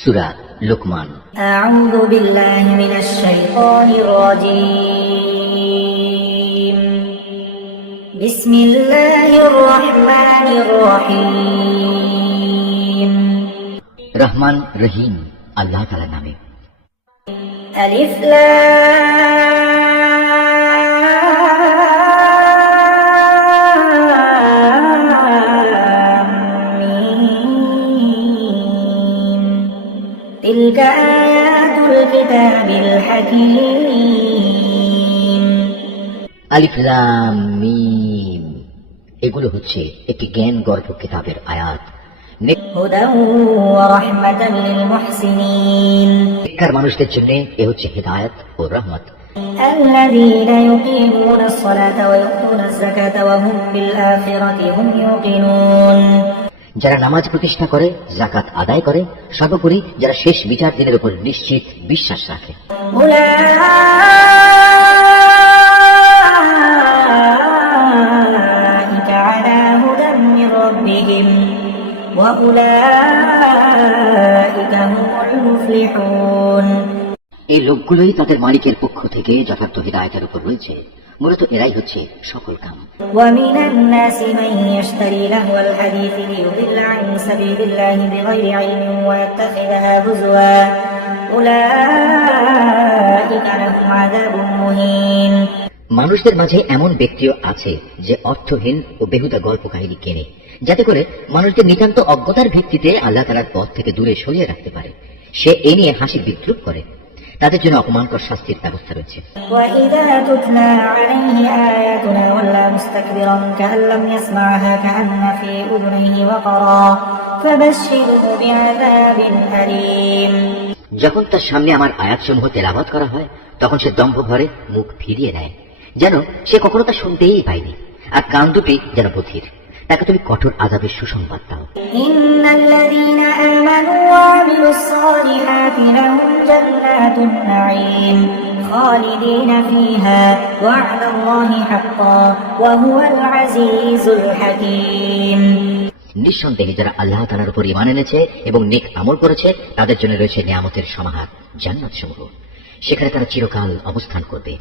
সূরা লুকমান। আউযু বিল্লাহি মিনাশ শাইতানির রাজীম। বিসমিল্লাহির রহমানির রহিম। রহমান রহিম আল্লাহ তাআলার নামে। আলিফ লাম تلك آيات الكتاب الحكيم আলিফ লাম মিম, এগুলো হচ্ছে একটি জ্ঞান গর্ভ কিতাবের আয়াত। هدى ورحمة للمحسنين নেককার মানুষদের জন্য এ হচ্ছে হিদায়াত ও রহমত। الذين يقيمون الصلاة ويؤتون الزكاة وهم بالآخرة هم يوقنون যারা নামাজ প্রতিষ্ঠা করে, যাকাত আদায় করে, সর্বোপরি যারা শেষ বিচার দিনের উপর নিশ্চিত বিশ্বাস রাখে। أولئك على هدى من ربهم وأولئك هم المفلحون এই লোকগুলোই তাদের মালিকের পক্ষ থেকে যথার্থ হিদায়াতের উপর রয়েছে। মূলত এরাই হচ্ছে সফল কাম। ومن الناس من يشتري لهو الحديث ليضل عن سبيل الله بغير علم ويتخذها هزوا أولئك لهم عذاب مهين মানুষদের মাঝে এমন ব্যক্তিও আছে যে অর্থহীন ও বেহুদা গল্প কাহিনী কেনে, যাতে করে মানুষদের নিতান্ত অজ্ঞতার ভিত্তিতে আল্লাহ তাআলার পথ থেকে দূরে সরিয়ে রাখতে পারে। সে এ নিয়ে হাসি বিদ্রুপ করে। তাদের জন্য অপমানকর শাস্তির ব্যবস্থা রয়েছে। وإذا تتلى عليه آياتنا ولى مستكبرا كأن لم يسمعها كأن في أذنيه وقرا فبشره بعذاب أليم যখন তার সামনে আমার আয়াতসমূহ তেলাওয়াত করা হয়, তখন সে দম্ভ ভরে মুখ ফিরিয়ে নেয়, যেন সে কখনো তা শুনতেই পায়নি, আর কান দুটি যেন বধির। তাকে তুমি কঠোর আযাবের সুসংবাদ দাও। إن الذين آمنوا وعملوا الصالحات لهم جنات النعيم خالدين فيها وعد الله حقا وهو العزيز الحكيم নিঃসন্দেহে যারা আল্লাহ তাআলার উপর ঈমান এনেছে এবং নেক আমল করেছে, তাদের জন্য রয়েছে নিয়ামতের সমাহার, জান্নাতসমূহ। সেখানে তারা চিরকাল অবস্থান করবে।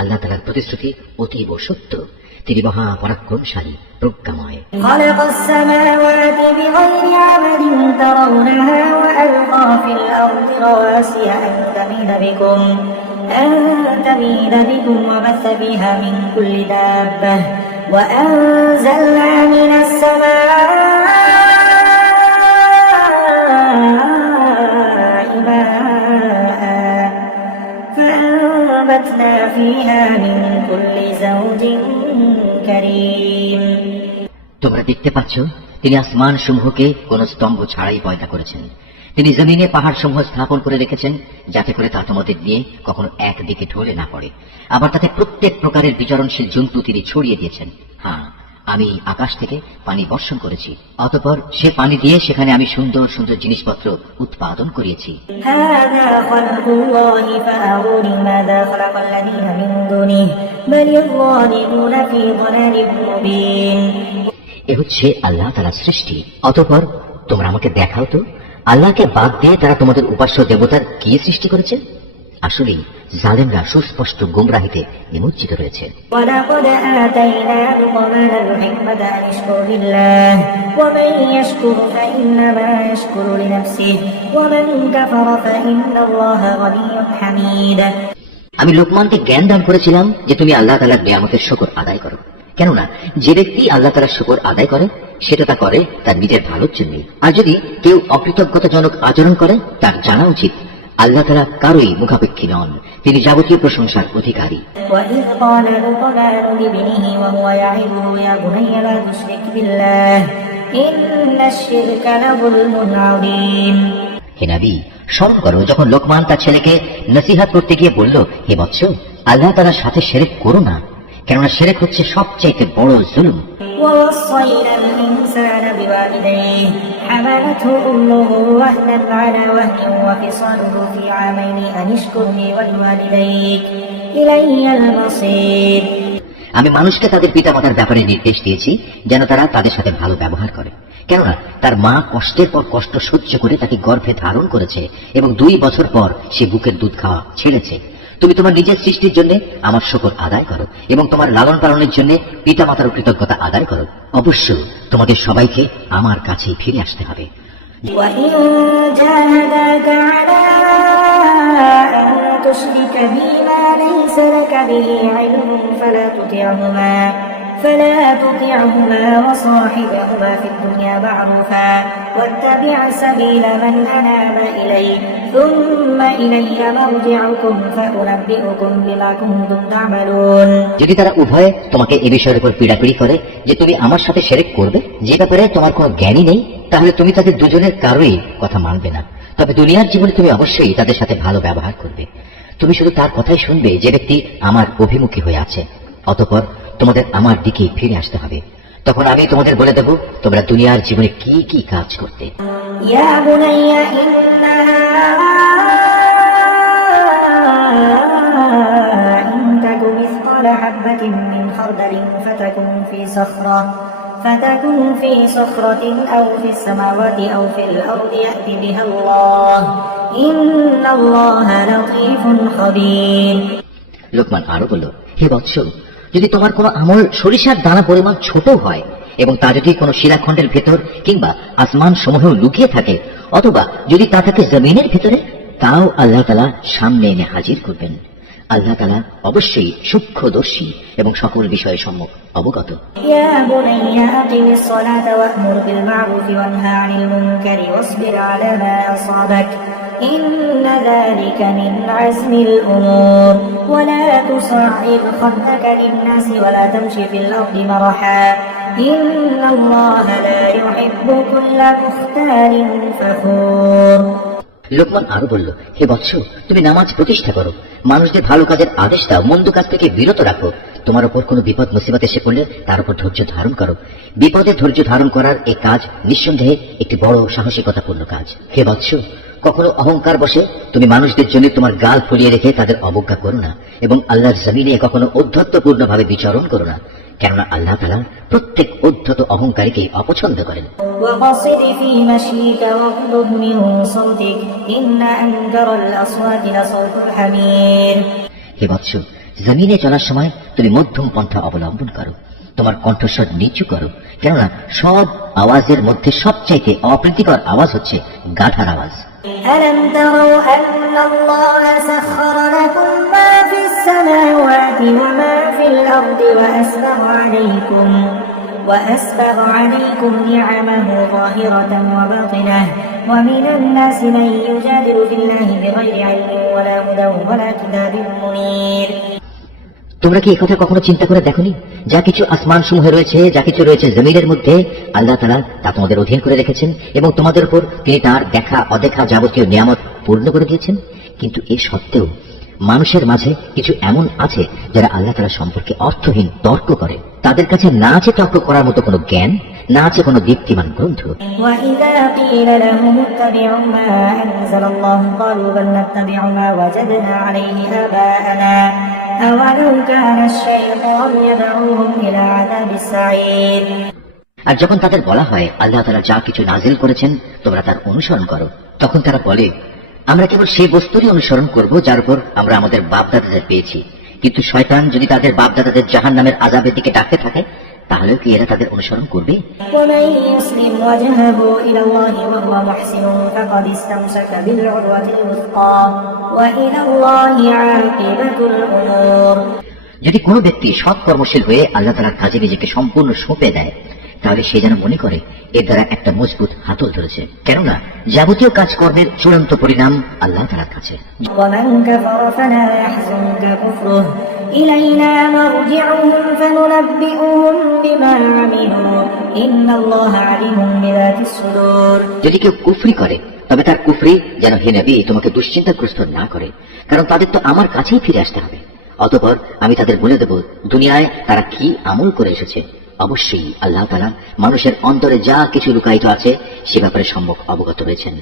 আল্লাহ তাআলার প্রতিশ্রুতি অতীব সত্য। তিনি মহা পরাক্রমশালী, প্রজ্ঞাময়। خلق السماوات بغير عمد ترونها وألقى في الأرض رواسي أن تميد بكم وبث فيها من كل دابة وأنزلنا من السماء ماء فأنبتنا فيها من كل زوج كريم তোমরা দেখতে পাচ্ছ, তিনি আসমান সমূহকে কোন স্তম্ভ ছাড়াই পয়দা করেছেন। তিনি জমিনে পাহাড় সমূহ স্থাপন করে রেখেছেন, যাতে করে তা তোমাদের নিয়ে কখনো একদিকে ঢলে না পড়ে। আবার তাতে প্রত্যেক প্রকারের বিচরণশীল জন্তু তিনি ছড়িয়ে দিয়েছেন। হ্যাঁ, আমি আকাশ থেকে পানি বর্ষণ করেছি, অতঃপর সে পানি দিয়ে সেখানে আমি সুন্দর সুন্দর জিনিসপত্র উৎপাদন করিয়েছি। هذا خلق الله فأروني ماذا خلق الذين من دونه بل الظالمون في ضلال مبين এ হচ্ছে আল্লাহ তাআলার সৃষ্টি। অতঃপর তোমরা আমাকে দেখাও তো, আল্লাহকে বাদ দিয়ে তারা তোমাদের উপাস্য দেবতার কি সৃষ্টি করেছে। আসলেই জালেমরা সুস্পষ্ট গুমরাহিতে নিমজ্জিত রয়েছে। ولقد آتينا لقمان الحكمة أن اشكر لله ومن يشكر فإنما يشكر لنفسه ومن كفر فإن الله غني حميد আমি লোকমানকে জ্ঞান দান করেছিলাম যে তুমি আল্লাহ তাআলার নিয়ামতের শুকর আদায় করো, কেননা যে ব্যক্তি আল্লাহ তাআলার শুকর আদায় করে সেটা তা করে তার নিজের ভালোর জন্য। আর যদি কেউ অকৃতজ্ঞতাজনক আচরণ করে, তার জানা উচিত আল্লাহ তাআলা কারোই মুখাপেক্ষী নন, তিনি যাবতীয় প্রশংসার অধিকারী। وإذ قال لقمان لابنه وهو يعظه يا بني لا تشرك بالله إن الشرك لظلم عظيم হে নবী, স্মরণ করো যখন লোকমান তার ছেলেকে নসিহত করতে গিয়ে বলল, হে বৎস, আল্লাহ তাআলার সাথে শিরক করো না, কেননা শিরক হচ্ছে সবচেয়ে বড় জুলুম। ووصينا الإنسان بوالديه حملته أمه وهنا على وهن وفصاله في عامين أن اشكر لي ولوالديك إلي المصير আমি মানুষকে তাদের পিতামাতার ব্যাপারে নির্দেশ দিয়েছি যেন তারা তাদের সাথে ভালো ব্যবহার করে, কেননা তার মা কষ্টের পর কষ্ট সহ্য করে তাকে গর্ভে ধারণ করেছে এবং 2 বছর পর সে বুকের দুধ খাওয়া ছেড়েছে। তুমি তোমার নিজের সৃষ্টির জন্য আমার শুকর আদায় করো এবং তোমার লালন পালনের জন্য পিতামাতার কৃতজ্ঞতা আদায় করো। অবশ্য তোমাদের সবাইকে আমার কাছেই ফিরে আসতে হবে। وإن جاهداك على أن تشرك بي ما ليس لك به علم فلا تطعهما وصاحبهما في الدنيا معروفا واتبع سبيل من أناب إلي ثم إلي مرجعكم فأنبئكم بما كنتم تعملون। যদি তারা উভয়ে তোমাকে এ বিষয়ের উপর পীড়াপিড়ি করে যে তুমি আমার সাথে শিরক করবে, যে ব্যাপারে তোমার কোনো জ্ঞানই নেই, তাহলে তুমি তাদের দুজনের কারোই কথা মানবে না। তবে দুনিয়ার জীবনে তুমি অবশ্যই তাদের সাথে ভালো ব্যবহার করবে। তুমি শুধু তার কথাই শুনবে যে ব্যক্তি আমার অভিমুখী হয়ে আছে। অতঃপর তোমাদের আমার দিকেই ফিরে আসতে হবে। তখন আমি তোমাদের বলে দেব তোমরা দুনিয়ার জীবনে কি কি কাজ করতে। يا بني إنها إن تك مثقال حبة من خردل فتكن في صخرة أو في السماوات أو في الأرض يأت بها الله إن الله لطيف خبير। লোকমান আরো বলল, হে বৎস, যদি তোমার কোনো আমল সরিষার দানা পরিমাণ ছোট হয় এবং তা যদি কোনো শিলাখণ্ডের ভেতর কিংবা আসমান সমূহেও লুকিয়ে থাকে, অথবা যদি তা থাকে জমিনের ভিতরে, তাও আল্লাহ তাআলা সামনে এনে হাজির করবেন। আল্লাহ তাআলা অবশ্যই সূক্ষ্মদর্শী এবং সকল বিষয়ে সম্যক অবগত। يا بني أقم الصلاة وأمر بالمعروف وانهى عن المنكر واصبر على ما أصابك إن ذلك من عزم الأمور ولا تصعر خدك للناس ولا تمشي في الأرض مرحا إن الله لا يحب كل مختال فخور। লোকমান আরো বলল, হে বৎস, তুমি নামাজ প্রতিষ্ঠা করো, মানুষদের ভালো কাজের আদেশ দাও, মন্দ কাজ থেকে বিরত রাখো। তোমার উপর কোনো বিপদ মুসিবত এসে পড়লে তার উপর ধৈর্য ধারণ করো। বিপদে ধৈর্য ধারণ করার এই কাজ নিঃসন্দেহে একটি বড় সাহসিকতাপূর্ণ কাজ। হে বৎস, কখনো অহংকার বসে তুমি মানুষদের জন্য তোমার গাল ফুলিয়ে রেখে তাদের অবজ্ঞা করো না এবং আল্লাহর জমিনে কখনো ঔদ্ধত্যপূর্ণ ভাবে বিচরণ করো না, কেননা আল্লাহ তাআলা প্রত্যেক উদ্ধত অহংকারীকে অপছন্দ করেন। وقصد في مشيك واغضض من صوتك إن أنكر الأصوات لصوت الحمير। হে বৎস, জমিনে চলার সময় তুমি মধ্যম পন্থা অবলম্বন করো, তোমার কণ্ঠস্বর নিচু করো, কেননা সব আওয়াজের মধ্যে সবচাইতে অপ্রীতিকর আওয়াজ হচ্ছে গাধার আওয়াজ। ألم تروا أن الله سخر لكم ما في السماوات وما في الأرض وأسبغ عليكم نعمه ظاهرة وباطنة ومن الناس من يجادل في الله بغير علم ولا هدى ولا كتاب منير। তোমরা কি একথা কখনো চিন্তা করে দেখোনি? যা কিছু আসমান সমূহে রয়েছে, যা কিছু রয়েছে জমিনের মধ্যে, আল্লাহ তাআলা তা তোমাদের অধীন করে রেখেছেন এবং তোমাদের উপর তিনি তার দেখা অদেখা যাবতীয় নিয়ামত পূর্ণ করে দিয়েছেন। কিন্তু এ সত্ত্বেও মানুষের মাঝে কিছু এমন আছে যারা আল্লাহ তাআলা সম্পর্কে অর্থহীন তর্ক করে। তাদের কাছে না আছে তর্ক করার মতো কোনো জ্ঞান, না আছে কোনো দীপ্তিমান গ্রন্থ। وَإِذَا قِيلَ لَهُمُ اتَّبِعُوا مَا أَنزَلَ اللَّهُ قَالُوا بَلْ نَتَّبِعُ مَا وَجَدْنَا عَلَيْهِ آبَاءَنَا أَوَلَوْ كَانَ الشَّيْطَانُ يَدْعُوهُمْ إِلَى عَذَابِ السَّعِيرِ। আর যখন তাদের বলা হয় আল্লাহ তাআলা যা কিছু নাজিল করেছেন তোমরা তার অনুসরণ করো, তখন তারা বলে আমরা কেবল সেই বস্তুরই অনুসরণ করব যার উপর আমরা আমাদের বাপদাদাদের পেয়েছি। কিন্তু শয়তান যদি তাদের বাপদাদাদের জাহান্নামের আযাবের দিকে ডাকতে থাকে, তাহলে কি এরা তাদের অনুসরণ করবে? ومن يسلم وجهه إلى الله وهو محسن فقد استمسك بالعروة الوثقى وإلى الله عاقبة الأمور। যদি কোনো ব্যক্তি সৎ কর্মশীল হয়ে আল্লাহ তাআলার কাজে নিজেকে সম্পূর্ণ সঁপে দেয়, তাহলে সে যেন মনে করে এর দ্বারা একটা মজবুত হাতল ধরেছে, কেননা যাবতীয় কাজকর্মের চূড়ান্ত পরিণাম আল্লাহ তাআলার কাছে। ومن كفر فلا يحزنك كفره إلينا مرجعهم فننبئهم بما عملوا إن الله عليم بذات الصدور। যদি কেউ কুফরি করে তবে তার কুফরি যেন হে নবী তোমাকে দুশ্চিন্তাগ্রস্ত না করে, কারণ তাদের তো আমার কাছেই ফিরে আসতে হবে। অতঃপর আমি তাদের বলে দেব দুনিয়ায় তারা কি আমল করে এসেছে। অবশ্যই আল্লাহ তাআলা মানুষের অন্তরে যা কিছু লুকায়িত আছে সে ব্যাপারে সম্যক অবগত রয়েছেন।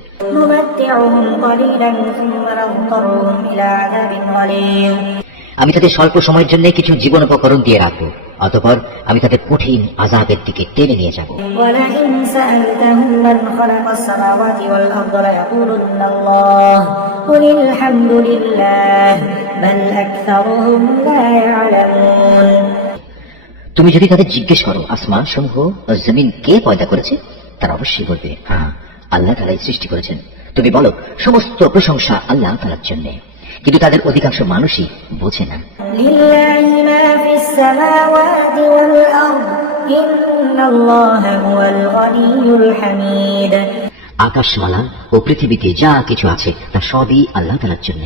আমি তাদের স্বল্প সময়ের জন্য কিছু জীবন উপকরণ দিয়ে রাখবো, অতঃপর আমি তাদের কঠিন আযাবের দিকে টেনে নিয়ে যাব। ولئن سألتهم من خلق السماوات والأرض ليقولن الله قل الحمد لله بل أكثرهم لا يعلمون। তুমি যদি তাদের জিজ্ঞেস করো আসমান সমূহ ও জমিন কে পয়দা করেছে, তারা অবশ্যই বলবে হ্যাঁ, আল্লাহ তাআলাই সৃষ্টি করেছেন। তুমি বলো সমস্ত প্রশংসা আল্লাহ তাআলার জন্য, কিন্তু তাদের অধিকাংশ মানুষই বোঝে না। لله ما في السماوات والأرض إن الله هو الغني الحميد। আকাশমালা ও পৃথিবীতে যা কিছু আছে তা সবই আল্লাহ তাআলার জন্য।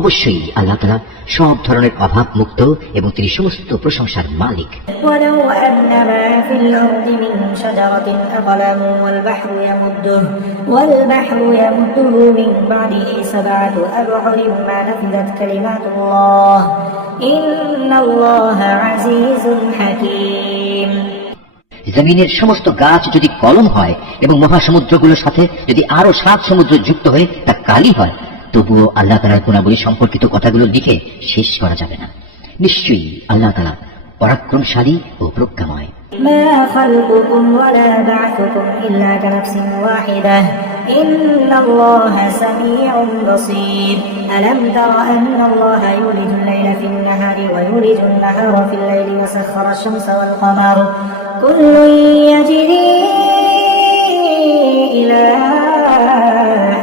অবশ্যই আল্লাহ তাআলা সব ধরনের অভাব মুক্ত এবং তিনি সমস্ত প্রশংসার মালিক। ولو أن ما في الأرض من شجرة أقلام والبحر يمده من بعده 7 أبحر ما نفذت كلمات الله إن الله عزيز حكيم। জমিনের সমস্ত গাছ যদি কলম হয় এবং মহাসমুদ্রগুলোর সাথে যদি আরো 7 সমুদ্র যুক্ত হয়ে তা কালি হয়, তবুও আল্লাহ তাআলার গুণাবলী সম্পর্কিত কথাগুলো লিখে শেষ করা যাবে না। নিশ্চয়ই আল্লাহ তাআলা পরাক্রমশালী ও প্রজ্ঞাময়। ما خلقكم ولا بعثكم إلا كنفس واحدة إن الله سميع بصير ألم تر أن الله يولج الليل في النهار ويولج النهار في الليل وسخر الشمس والقمر كل يجري إلى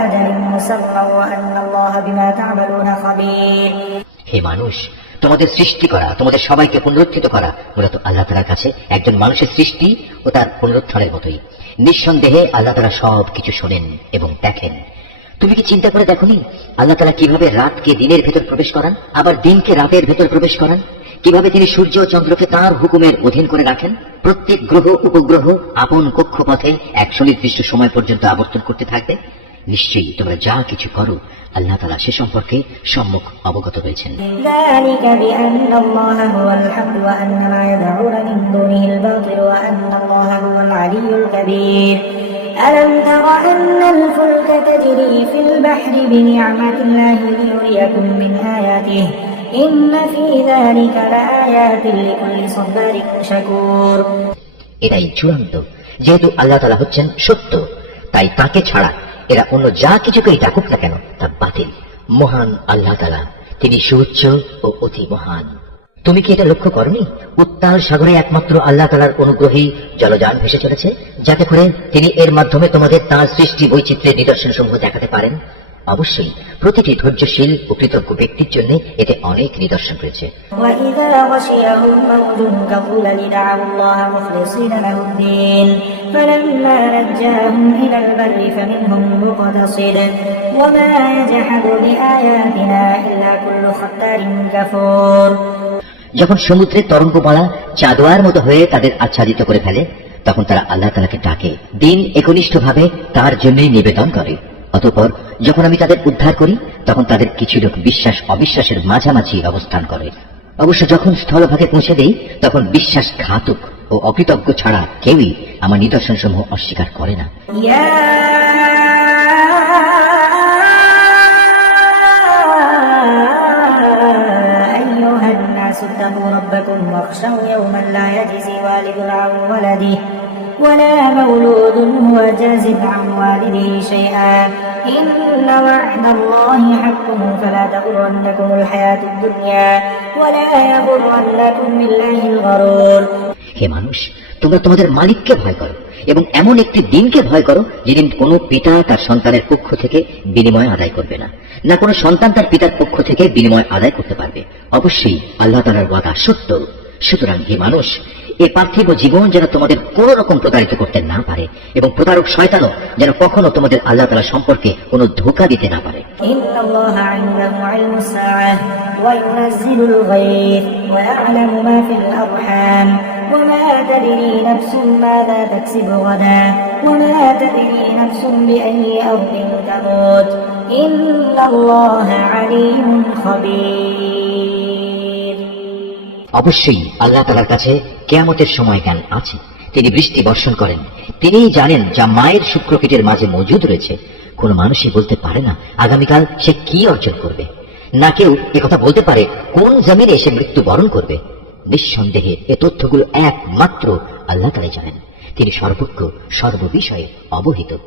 أجل مسمى وأن الله بما تعملون خبير। হে মানুষ, তোমাদের সৃষ্টি করা, তোমাদের সবাইকে পুনরুত্থিত করা মূলত আল্লাহ তাআলার কাছে একজন মানুষের সৃষ্টি ও তার পুনরুত্থানের মতোই। নিঃসন্দেহে আল্লাহ তাআলা সব কিছু শোনেন এবং দেখেন। তুমি কি চিন্তা করে দেখোনি আল্লাহ তাআলা কিভাবে রাতকে দিনের ভেতর প্রবেশ করান, আবার দিনকে রাতের ভেতর প্রবেশ করান? কিভাবে তিনি সূর্য ও চন্দ্রকে তাঁর হুকুমের অধীন করে রাখেন? প্রত্যেক গ্রহ উপগ্রহ আপন কক্ষপথে এক সুনির্দিষ্ট সময় পর্যন্ত আবর্তন করতে থাকবে। নিশ্চয়ই তোমরা যা কিছু করো আল্লাহ তাআলা সে সম্পর্কে সম্মুখ অবগত রয়েছেন। ذلك بأن الله هو الحق وأن ما يدعون من دونه الباطل وأن الله هو العلي الكبير ألم تر أن الفلك تجري في البحر بنعمة الله ليريكم من آياته إن في ذلك لآيات لكل صبار شكور। এটাই চূড়ান্ত, যেহেতু আল্লাহ তাআলা হচ্ছেন সত্য, তাই তাকে ছাড়া এরা অন্য যা কিছুকেই ডাকুক না কেন তা বাতিল। মহান আল্লাহ তাআলা, তিনি সুউচ্চ ও অতি মহান। তুমি কি এটা লক্ষ্য করনি উত্তাল সাগরে একমাত্র আল্লাহ তাআলার অনুগ্রহেই জলযান ভেসে চলেছে, যাতে করে তিনি এর মাধ্যমে তোমাদের তাঁর সৃষ্টি বৈচিত্র্যের নিদর্শনসমূহ দেখাতে পারেন? অবশ্যই প্রতিটি ধৈর্যশীল ও কৃতজ্ঞ ব্যক্তির জন্য এতে অনেক নিদর্শন রয়েছে। وإذا غشيهم موج كالظلل دعوا الله مخلصين له الدين فلما نجاهم إلى البر فمنهم مقتصد وما يجحد بآياتنا إلا كل ختار كفور। যখন সমুদ্রে তরঙ্গমালা চাঁদোয়ার মতো হয়ে তাদের আচ্ছাদিত করে ফেলে, তখন তারা আল্লাহ তাআলাকে ডাকে, দিন একনিষ্ঠভাবে তার জন্যই নিবেদন করে। অতঃপর যখন আমি তাদের উদ্ধার করি, তখন তাদের কিছু লোক বিশ্বাস অবিশ্বাসের মাঝামাঝি অবস্থান করে। অবশ্য যখন স্থলভাগে পৌঁছে দেই, তখন বিশ্বাসঘাতক ও অকৃতজ্ঞ ছাড়া কেউই আমার নিদর্শনসমূহ অস্বীকার করে না। يا أيها الناس اتقوا ربكم واخشوا يوما لا يجزي والد عن ولده ولا مولود هو جاز عن والده شيئا إن وعد الله حق فلا تغرنكم الحياة الدنيا ولا يغرنكم بالله الغرور। হে মানুষ, তোমরা তোমাদের মালিককে ভয় করো এবং এমন একটি দিনকে ভয় করো যেদিন কোনো পিতা তার সন্তানের পক্ষ থেকে বিনিময় আদায় করবে না, না কোনো সন্তান তার পিতার পক্ষ থেকে বিনিময় আদায় করতে পারবে। অবশ্যই আল্লাহ তাআলার ওয়াদা সত্য। সুতরাং হে মানুষ, এই পার্থিব জীবন যেন তোমাদের কোন রকম প্রতারিত করতে না পারে এবং প্রতারক শয়তানও যেন কখনো তোমাদের আল্লাহ তাআলা সম্পর্কে কোনো ধোঁকা দিতে না পারে। إن الله عنده علم الساعة وينزل الغيث ويعلم ما في الأرحام وما تدري نفس ماذا تكسب غدا وما تدري نفس بأي أرض تموت إن الله عليم خبير। অবশ্যই আল্লাহ তাআলার কাছে কিয়ামতের সময় জ্ঞান আছে। তিনি বৃষ্টি বর্ষণ করেন, তিনিই জানেন যা মায়ের শুক্রকীটের মাঝে মজুদ রয়েছে। কোন মানুষই বলতে পারে না আগামীকাল সে কি অর্জন করবে, না কেউ একথা বলতে পারে কোন জমিনে সে মৃত্যুবরণ করবে। নিঃসন্দেহে এ তথ্যগুলো একমাত্র আল্লাহ তাআলাই জানেন। তিনি সর্বজ্ঞ, সর্ববিষয়ে অবহিত।